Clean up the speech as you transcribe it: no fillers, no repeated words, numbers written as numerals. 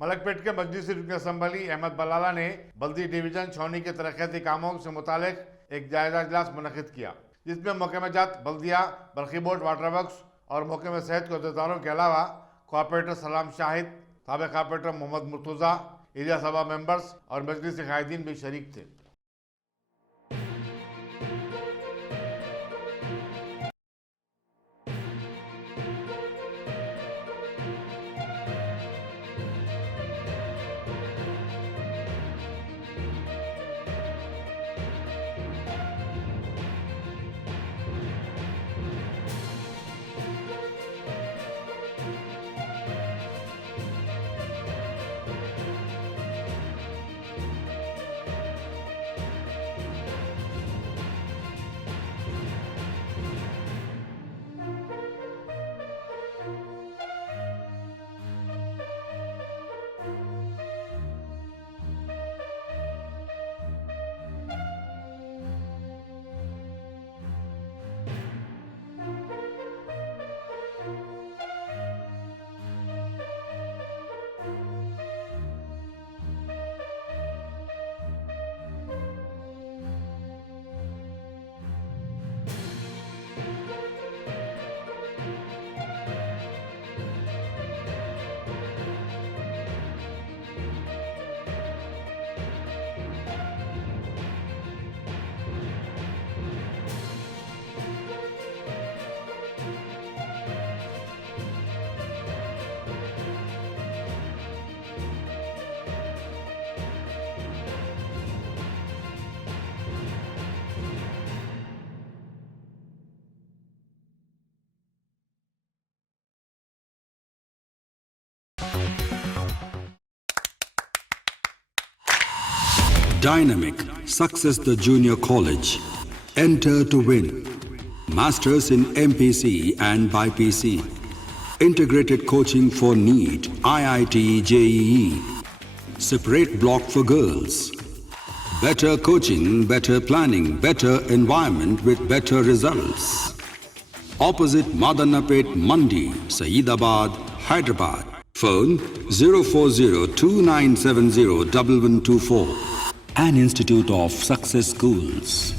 मलकपेट के मजलिसी रुकन असम्बली अहमद बलाला ने बल्दी डिवीजन छौनी के तरक्याती कामों से मुतालिक एक जायजा इजलास मुनक़िद किया, जिसमें महकमा जात बल्दिया, बल्खी बोर्ड, वाटर वर्क्स और महकमा सेहत के अहदेदारों के अलावा कॉर्पोरेटर सलाम शाहिद, साबिक़ कॉर्पोरेटर मोहम्मद मुर्तज़ा, एरिया सभा मेंबर्स और मजलिसी कायदीन भी शरीक थे। Dynamic Success the Junior College. Enter to win. Masters in MPC and BPC. Integrated coaching for NEET, IIT, JEE. Separate block for girls. Better coaching, better planning, better environment with better results. Opposite Madanapet Mandi, Saeedabad, Hyderabad. Phone 04029701124. An Institute of Success Schools.